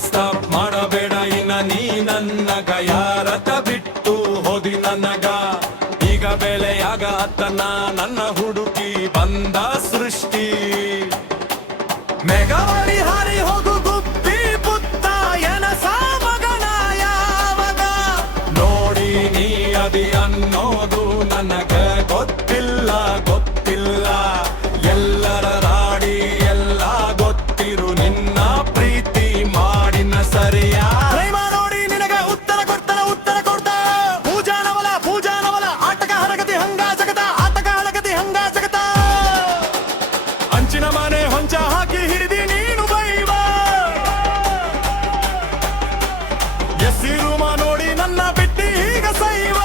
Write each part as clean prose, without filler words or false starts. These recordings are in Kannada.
ಸ್ಟಾಪ್ ಮಾಡಬೇಡ ಇನ್ನ ನೀ ನನ್ನಗ ಯಾರತ ಬಿಟ್ಟು ಹೋದಿ ನನಗ ಈಗ ಬೆಲೆಯಾಗ ಅತ್ತನ ನನ್ನ ಹುಡುಕಿ ಬಂದ ಸೃಷ್ಟಿ ಮೆಗವಾಡಿ ಹಾರಿ ಹೋಗು ಗುಬ್ಬಿ ಪುತ್ತ ಎನಸ ಮಗನ ಯಾವಾಗ ನೋಡಿ ನೀ ಅದಿ ಅನ್ನೋದು ನನಗ ಗೊತ್ತಿಲ್ಲ ಗೊತ್ತಿಲ್ಲ ಎಲ್ಲರ ರಾಡಿ ಎಲ್ಲ ಗೊತ್ತಿರು ನಿನ್ನ ಪ್ರೀತಿ ಮಾಡಿನ ಸರಿಯಾ ಪ್ರೇಮ ನೋಡಿ ನಿನಗ ಉತ್ತರ ಕೊಡ್ತಾ ಪೂಜಾ ನವಲ ಆಟಕ ಹರಗತಿ ಹಂಗ ಜಗತ ಆಟಕ ಹರಗತಿ ಹಂಗ ಜಗತ ಅಂಚಿನ ಮನೆ ಹೊಂಚ ಹಾಕಿ ಹಿಡಿದಿ ನೀನು ಬೈವ ಎಸ್ಸಿರುಮ ನೋಡಿ ನನ್ನ ಬಿಟ್ಟಿ ಈಗ ಸೈವ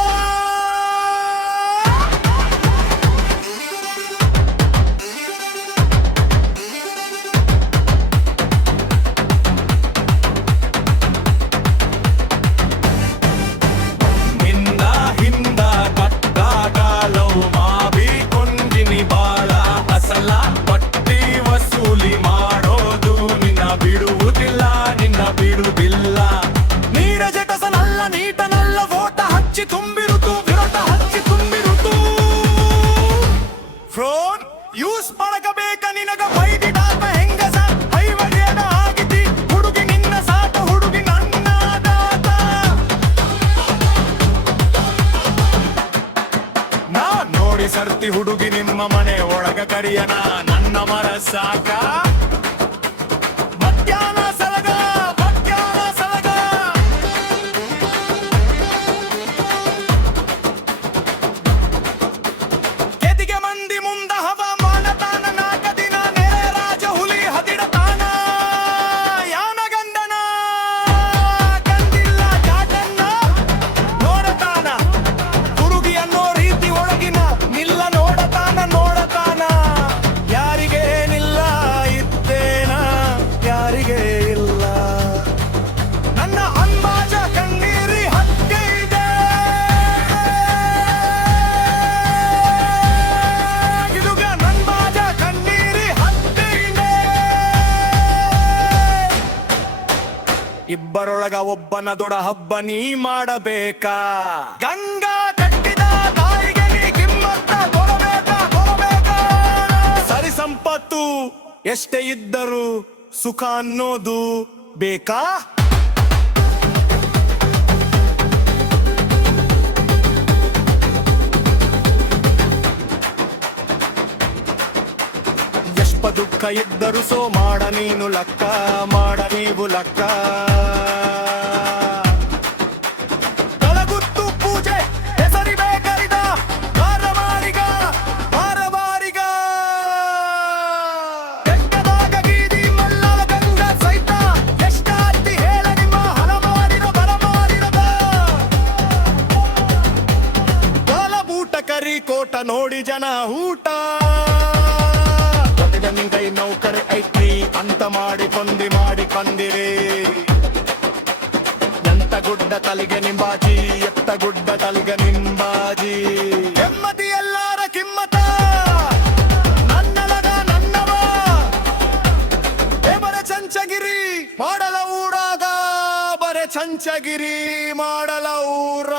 ಬಿಡುವುದಿಲ್ಲ ನೀರ ಜಟಸನಲ್ಲ ನೀಟನಲ್ಲ ಓಟ ಹಚ್ಚಿ ತುಂಬಿರುತ್ತು ವಿರೋಟ ಹಚ್ಚಿ ತುಂಬಿರುತ್ತು ಫೋನ್ ಯೂಸ್ ಮಾಡಕಬೇಕ ನಿನಗ ಬೈದಿ ಡಾಟ ಹೆಂಗಸ ಐವಡಿಯದ ಆಗಿತಿ ಹುಡುಗಿ ನಿನ್ನ ಸಾಟ ಹುಡುಗಿ ನನ್ನ ದಾತ ನಾ ನೋಡಿ ಸರ್ತಿ ಹುಡುಗಿ ನಿಮ್ಮ ಮನೆ ಒಳಗ ಕರಿಯನ ನನ್ನ ಮರ ಸಾಕ ಇಬ್ಬರೊಳಗ ಒಬ್ಬನ ದೊಡ ಹಬ್ಬ ನೀ ಮಾಡಬೇಕಾ ಗಂಗಾ ಕಟ್ಟಿದ ತಾಯಿಗೆ ನೀ ಕಿಮ್ಮತ್ತ ಕೊಡಬೇಕಾ ಸರಿ ಸಂಪತ್ತು ಎಷ್ಟೇ ಇದ್ದರೂ ಸುಖ ಅನ್ನೋದು ಬೇಕಾ ದುಃಖ ಇದ್ದರು ಸೋ ಮಾಡ ನೀನು ಲಕ್ಕ ಮಾಡ ನೀವು ಲಕ್ಕ ತಲಗುತ್ತು ಪೂಜೆ ಹೆಸರಿಬೇಕರಿದ ಬಾರಬಾರಿಗ ಕೆಟ್ಟದಾಗ ಗೀದಿ ಮಲ್ಲಲ ಗಂಗ ಸೈತ ಎಷ್ಟಾತಿ ಹೇಳ ನಿಮ್ಮ ಹಲವಾರಿದ ಬರಮಾರಿರದ ಬಾಲಬೂಟ ಕರಿ ಕೋಟ ನೋಡಿ ಜನ ಊಟ ನಿಂಗೈ ನೌಕರಿ ಐತ್ರಿ ಅಂತ ಮಾಡಿ ಕೊಂದಿರಿ ಎಂತ ಗುಡ್ಡ ತಲಿಗೆ ನಿಂಬಾಜಿ ಎತ್ತ ಗುಡ್ಡ ತಲಿಗೆ ನಿಂಬಾಜಿ ಕೆಮ್ಮತಿ ಎಲ್ಲಾರ ಕಿಮ್ಮತ ನನ್ನಲಗ ನನ್ನವ ಬರೆ ಚಂಚಗಿರಿ ಮಾಡಲ ಊರಾಗ ಬರೆ ಚಂಚಗಿರಿ ಮಾಡಲ ಊರ